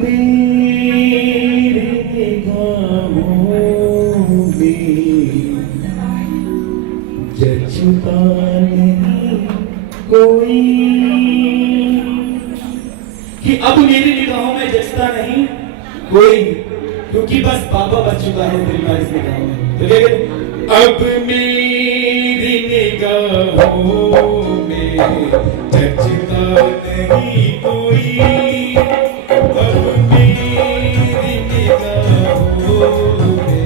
तेरे निगाहों में जचता नहीं कोई, कि अब मेरी निगाहों में जचता नहीं कोई, क्योंकि बस बाबा बच चुका है दिल में इस निगाहों में। तो क्या कहते, अब मेरी निगाहों में जचता नहीं कोई, अब मेरी निगाहों में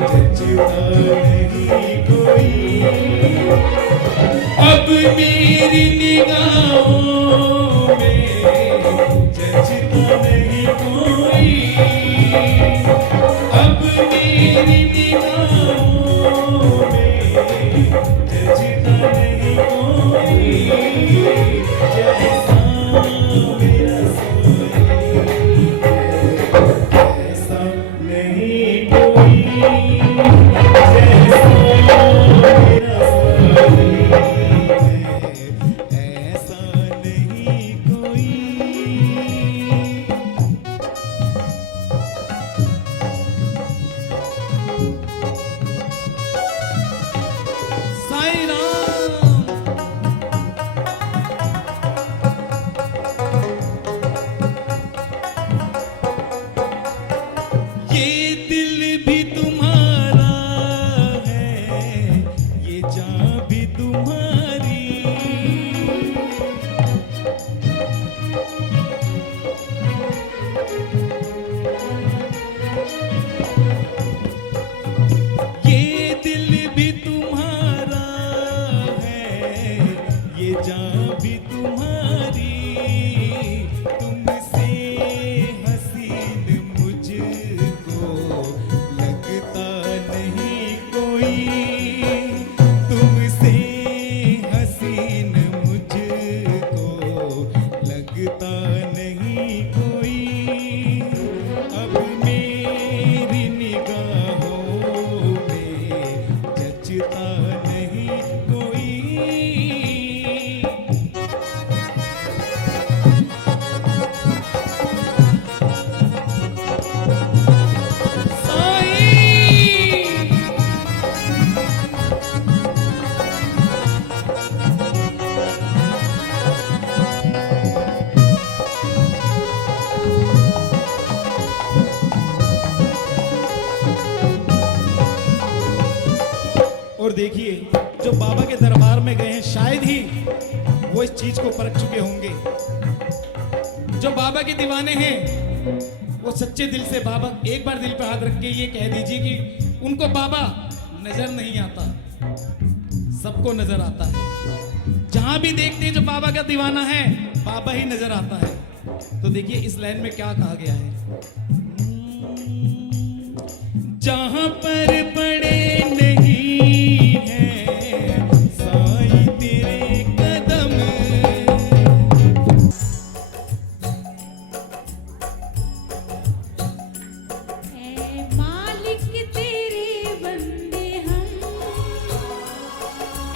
जचता नहीं कोई, अब मेरी निगाहों में जचता नहीं कोई, अब मेरी निगाहों में जचता नहीं कोई, जैसा मेरा ऐसा नहीं कोई, जैसा मेरा ऐसा नहीं कोई। साईं राम। ये दिल भी तुम्हारा है, ये जान भी तुम्हारी, ये दिल भी तुम्हारा है, ये जान भी तुम्हारी, तुमसे हसीन मुझको लगता नहीं कोई, तुमसे हसीन मुझको लगता नहीं कोई, अब मेरी निगाहों में जचता नहीं कोई। और देखिए, जो बाबा के दरबार में गए हैं शायद ही वो इस चीज को परख चुके होंगे। जो बाबा के दीवाने हैं वो सच्चे दिल से बाबा, एक बार दिल पे हाथ रख के ये कह दीजिए कि उनको बाबा नजर नहीं आता, सबको नजर आता है। जहां भी देखते हैं जो बाबा का दीवाना है, बाबा ही नजर आता है। तो देखिए इस लाइन में क्या कहा गया है, जहां पर पड़े नहीं है साईं तेरे कदम, ऐ मालिक तेरे बंदे हम,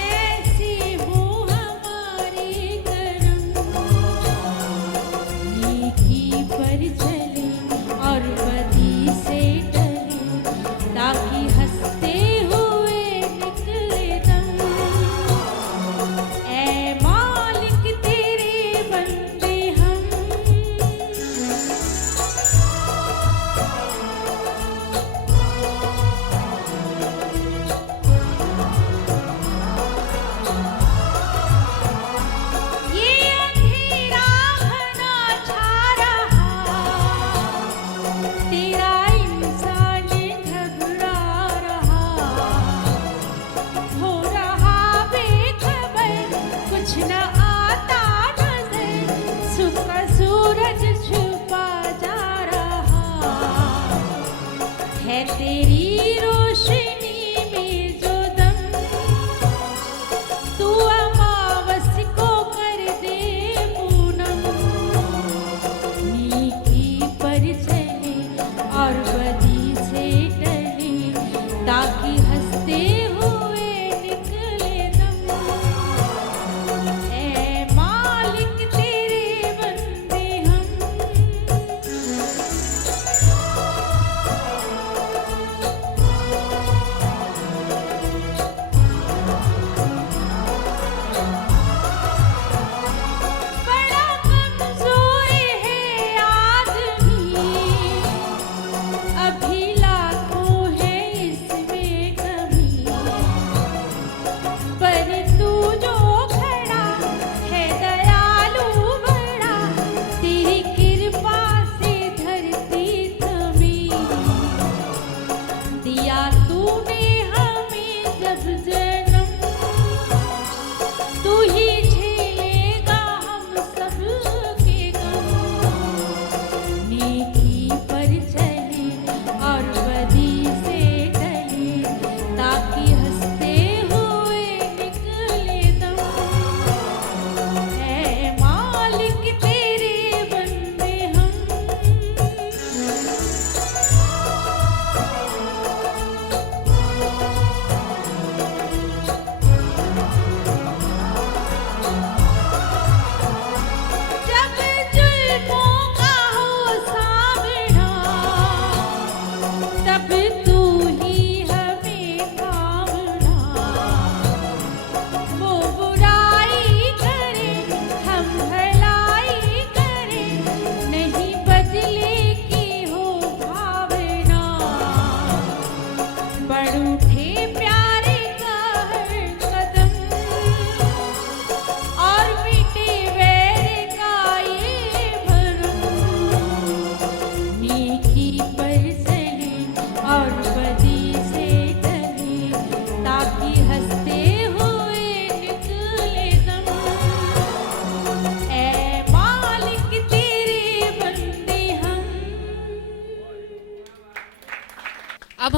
ऐसे हो हमारे करम, नेकी पर चले और बदी से टले, ताकि हंसते हुए निकले दम। ऐ मालिक तेरे बंदे हम, ये अंधेरा घना छा रहा, तेरा इंसान घबरा रहा, हो रहा बेखबर, कुछ न आता नजर, सुबह का सूरज छुपा जा रहा, है तेरी रोशनी में जो दम, तू अमावस को कर दे पूनम, नीकी पर चले और बदी से टले, ताकि हंसते हुए निकले दम। ऐ माँ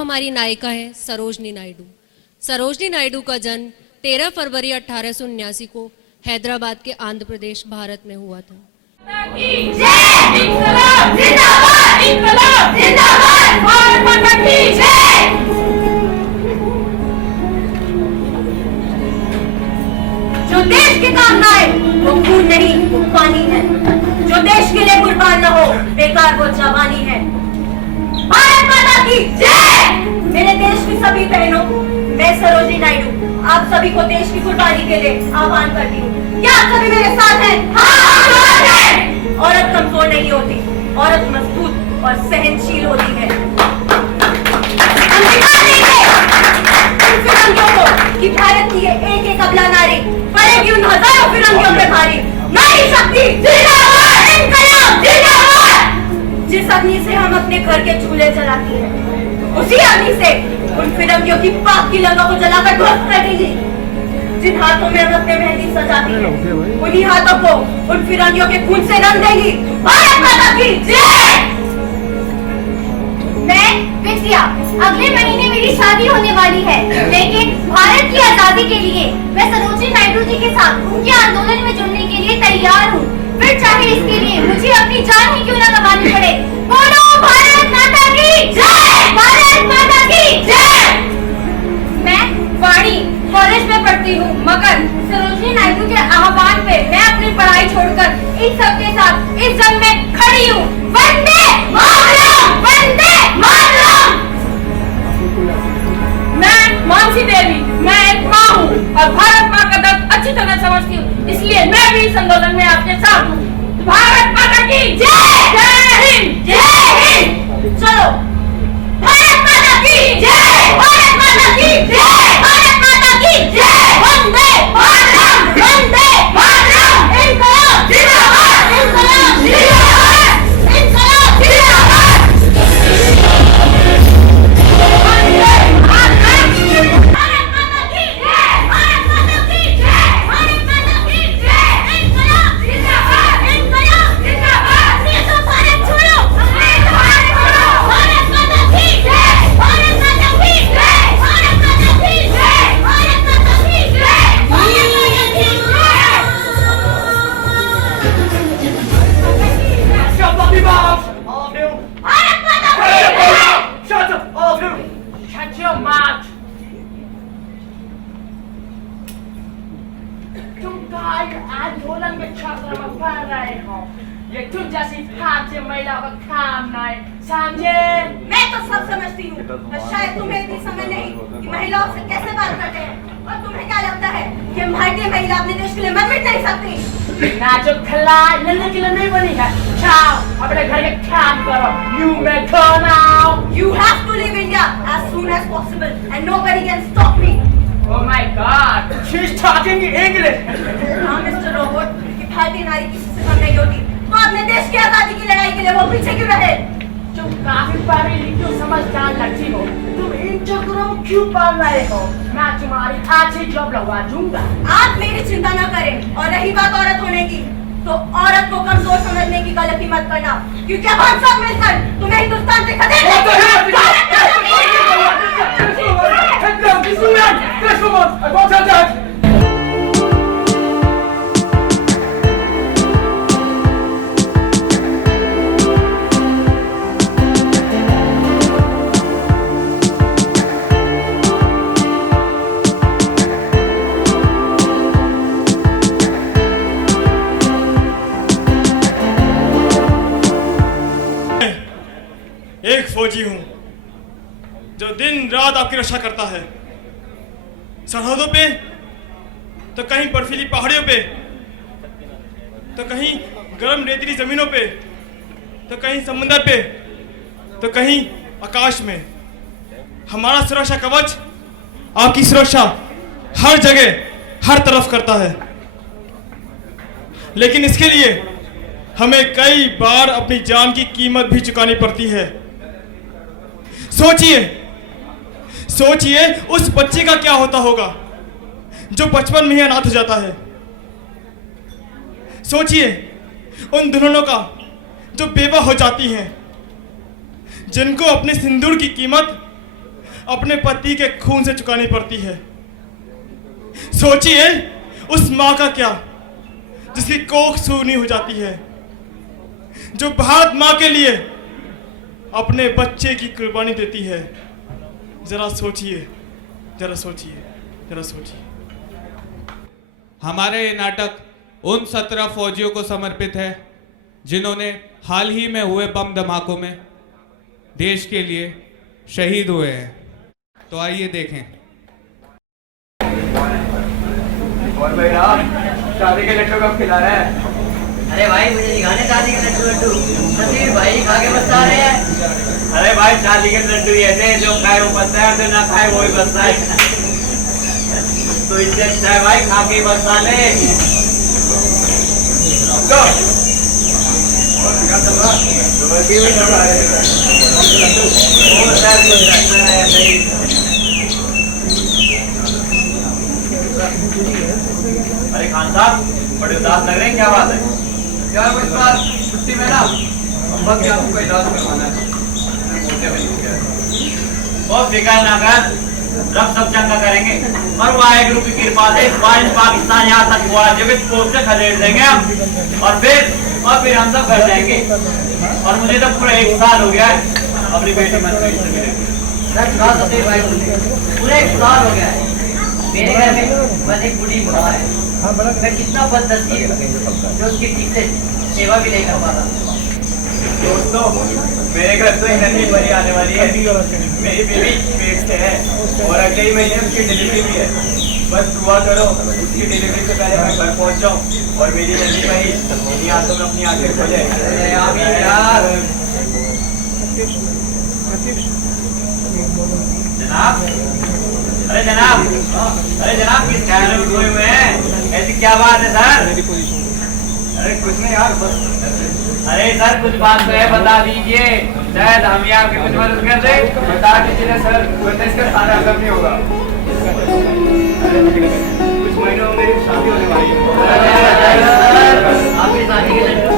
हमारी नायिका है सरोजनी नायडू। सरोजनी नायडू का जन्म 13 फरवरी 1879 को हैदराबाद के आंध्र प्रदेश, भारत में हुआ था। इंकलाब जिंदाबाद, इंकलाब जिंदाबाद, भारत माता की जय। जो देश के काम आए वो खून नहीं, वो पानी है। जो देश के लिए कुर्बान न हो बेकार वो जवानी है। भारत माता की जय। मेरे देश की सभी बहनों, मैं सरोजनी नायडू आप सभी को देश की कुर्बानी के लिए आह्वान करती हूँ। क्या आप सभी मेरे साथ हैं? हाँ, औरत कमजोर नहीं होती, औरत मजबूत और सहनशील होती है। हम दिखा देंगे उन फिरंगियों को कि भारत की ये एक अबला नारी पड़ेगी उन हजारों फिरंगियों पे भारी। नारी शक्ति जिंदाबाद, इंकलाब जिंदाबाद। जिस अग्नि से हम अपने घर के चूल्हे जलाती हैं, उसी अग्नि से उन फिरंगियों की पाक की लंगों को जलाकर ध्वस्त कर देंगे। जिन हाथों में हम अपने मेहंदी सजाती हैं, उन्हीं हाथों को उन फिरंगियों के खून से रंग देंगी। भारत माता की जय। मैं विद्या, अगले महीने मेरी शादी होने वाली है, लेकिन भारत की आजादी के लिए मैं सरोजनी नायडू जी के साथ उनके आंदोलन में जुड़ने के लिए तैयार हूँ। फिर चाहे इसके लिए मुझे अपनी जान ही क्यों न गंवानी पड़े। बोलो भारत माता की जय, भारत माता की जय। मैं वाणी कॉलेज में पढ़ती हूँ, मगर सरोजनी नायडू के आह्वान पे मैं अपनी पढ़ाई छोड़कर इन सबके साथ इस जंग में खड़ी हूँ। वंदे मातरम, वंदे मातरम। मैं मानसी देवी, मैं एक माँ हूँ और भारत माँ का दर्द अच्छी तरह समझती हूँ, इसलिए मैं भी इस आंदोलन में आपके साथ हूँ। भारत माता की जय, जय हिंद, जय हिंद। चलो, भारत माता की जय, भारत माता की जय, भारत माता की जय। वंदे मातरम, वंदे मातरम। इंकलाब जिंदाबाद, इंकलाब जिंदाबाद, इंकलाब जिंदाबाद। वंदे मातरम। भारत माता की जय, भारत माता की जय, भारत माता की जय। इंकलाब जिंदाबाद, इंकलाब जिंदाबाद। ये तो भारत छोड़ो, ये तो भारत छोड़ो। भारत माता की जय, भारत माता की जय, भारत माता की जय, भारत माता की जय, भारत माता की जय। Shut up, you mouths! All of you! Bharat माता की जय। Shut up, all of you! Shut your mouth! तुम काय आंदोलन में छात्र में पढ़ रहे हो? ये तुम जैसी भारतीय महिलाओं का काम नहीं, समझे? मैं तो सब समझती हूँ, पर शायद तुम्हें इतनी समझ नहीं कि महिलाओं से कैसे बात करते हैं। और तुम्हें क्या लगता है कि भारतीय महिला अपने देश के लिए मर मिट नहीं सकती? ना जो खिलाई लेने के लिए नहीं बनी है। जाओ अपने घर के काम करो। You may go now. You have to leave India as soon as possible, and nobody can stop me. Oh my God! She's talking English. हाँ मिस्टर रोबोट, कि भारतीय नारी किसी से कम नहीं होती, तो अपने देश की आजादी की लड़ाई के लिए वो पीछे क्यों रहे? तुम काफी पढ़ी लिखी और समझदार लगती हो, तुम इन चक्करों में क्यों पड़ रहे हो? मैं तुम्हारी अच्छी जॉब लगवा दूंगा। आप मेरी चिंता न करें, और रही बात औरत होने की, तो औरत को कमजोर समझने की गलती मत करना, क्योंकि अब हम सब मिलकर तुम्हें हिंदुस्तान से एक फौजी हूं जो दिन रात आपकी रक्षा करता है, सरहदों पे तो कहीं बर्फीली पहाड़ियों पे, तो कहीं गर्म रेतीली जमीनों पे, तो कहीं समुद्र पे, तो कहीं आकाश में। हमारा सुरक्षा कवच आपकी सुरक्षा हर जगह हर तरफ करता है, लेकिन इसके लिए हमें कई बार अपनी जान की कीमत भी चुकानी पड़ती है। सोचिए सोचिए उस बच्चे का क्या होता होगा जो बचपन में ही अनाथ हो जाता है। सोचिए उन दुल्हनों का जो बेवा हो जाती हैं, जिनको अपने सिंदूर की कीमत अपने पति के खून से चुकानी पड़ती है। सोचिए उस माँ का क्या जिसकी कोख सूनी हो जाती है, जो भारत माँ के लिए अपने बच्चे की कुर्बानी देती है। जरा सोचिए, जरा सोचिए, जरा सोचिए। हमारा ये नाटक उन 17 फौजियों को समर्पित है जिन्होंने हाल ही में हुए बम धमाकों में देश के लिए शहीद हुए हैं। तो आइए देखें। और भाई राम, शादी के लड्डू कब खिला रहे हैं? अरे भाई मुझे दिखाने शादी के लड्डू नसीर भाई खा के बता रहे हैं। अरे भाई शादी के लड्डू ये थे, जो खाए वो बचता है, जो ना खाए वो ही बचता है। तो इससे अच्छा है भाई खा के ही बचता ले। अरे खान साहब बड़े उदास लग रहे हैं, क्या बात है? यार इस बार छुट्टी में ना बस आपको कोई इलाज करवाना है। बहुत फिक्र ना कर, रब सब चंगा करेंगे और वाहेगुरु की कृपा से इस बार पाकिस्तान यहाँ तक हुआ जब इस पोस्ट से खदेड़ देंगे हम, और फिर हम सब घर जाएंगे। और मुझे तो पूरा 1 साल हो गया है अपनी बेटी मंत्री से मिले। पूरे 1 साल हो गया है। मेरे घर में बस एक बूढ़ी माँ है। मैं कितना बदनसीब जो उसकी ठीक से सेवा भी नहीं कर पाता। दोस्तों मेरे घर तो नन्ही परी आने वाली है। मेरी बेबी पेट से है और अगले ही महीने उसकी डिलीवरी भी है। बस दुआ करो उसकी डिलीवरी से पहले मैं घर पहुंच जाऊं और मेरी नन्ही परी इन्हीं हाथों में अपनी आंखें खोले। आमीन यार। जनाब, अरे जनाब किस ख्याल में सोए हुए हैं? ऐसी क्या बात है सर? अरे कुछ नहीं यार, बस अरे सर कुछ बात तो है, बता दीजिए, शायद हम ही आपकी कुछ मदद कर दे। बता दीजिए सर, वरना इसका खाना खत्म नहीं होगा। कुछ महीनों में मेरी शादी होने वाली है। आपकी शादी के लड्डू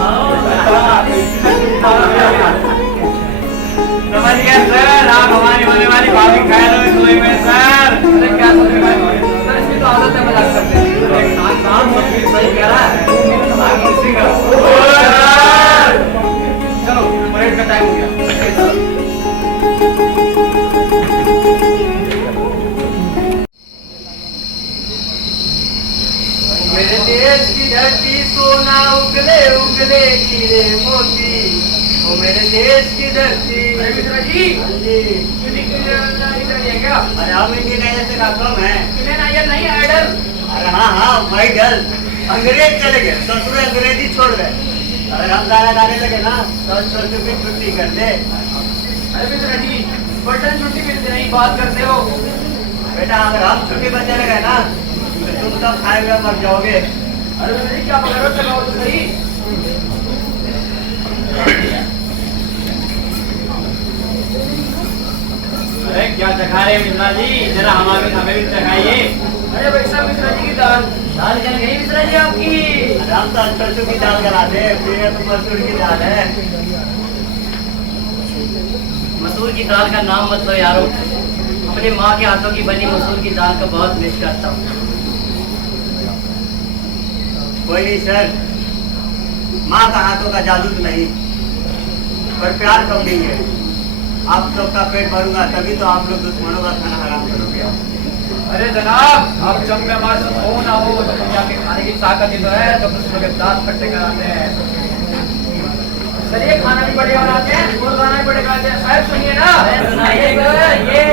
समझ गया सर, आप हमारी होने वाली भाभी ख्याल में सोए हुए सर। अरे क्या सोच रहे हैं सर, इसकी तो आदत है मजाक करते हैं। सही कह रहा है। चलो परेड का टाइम हो गया। मेरे देश की धरती सोना उगले उगले हीरे मोती। ओ मेरे देश की धरती। क्या? अरे हम इंडियन आइडल से काम है। इंडियन आइडल नहीं, आइडल। अरे हाँ आइडल। अंग्रेज चले गए, ससुर अंग्रेजी छोड़ गए। अगर हम गाना गाने लगे ना तो की छुट्टी कर दे। अरे मिश्रा जी बटन छुट्टी मिलती नहीं, बात करते हो बेटा। अगर हम छुट्टी बचने लगे ना तो तुम सब खाए हुए मर जाओगे। अरे मिश्रा जी क्या पकड़ो, चलाओ तो सही। अरे क्या चखा रहे मिश्रा जी, जरा हमें भी चखाइए। अरे भाई साहब मिश्रा जी की दाल जल गई मिश्रा जी आपकी। हम तो सरसों की दाल गलाते हैं, तो मसूर की दाल है। मसूर की दाल का नाम मत लो यारो। अपने माँ के हाथों की बनी मसूर की दाल का बहुत मिस करता हूँ। कोई नहीं सर, माँ का हाथों का जादू तो नहीं, पर प्यार कम नहीं है। आप लोग का पेट भरूंगा तभी तो आप लोग दुश्मनों का खाना हराम करोगे। अरे जनाब, आप जब में हमारे साथ हो ना हो तो दुनिया के खाने की ताकत ही तो है, तो दूसरों के दांत खट्टे कराते हैं। चलिए खाना भी बढ़िया बनाते हैं और गाना भी बढ़िया गाते हैं। साहब सुनिए ना, सुनाइए ये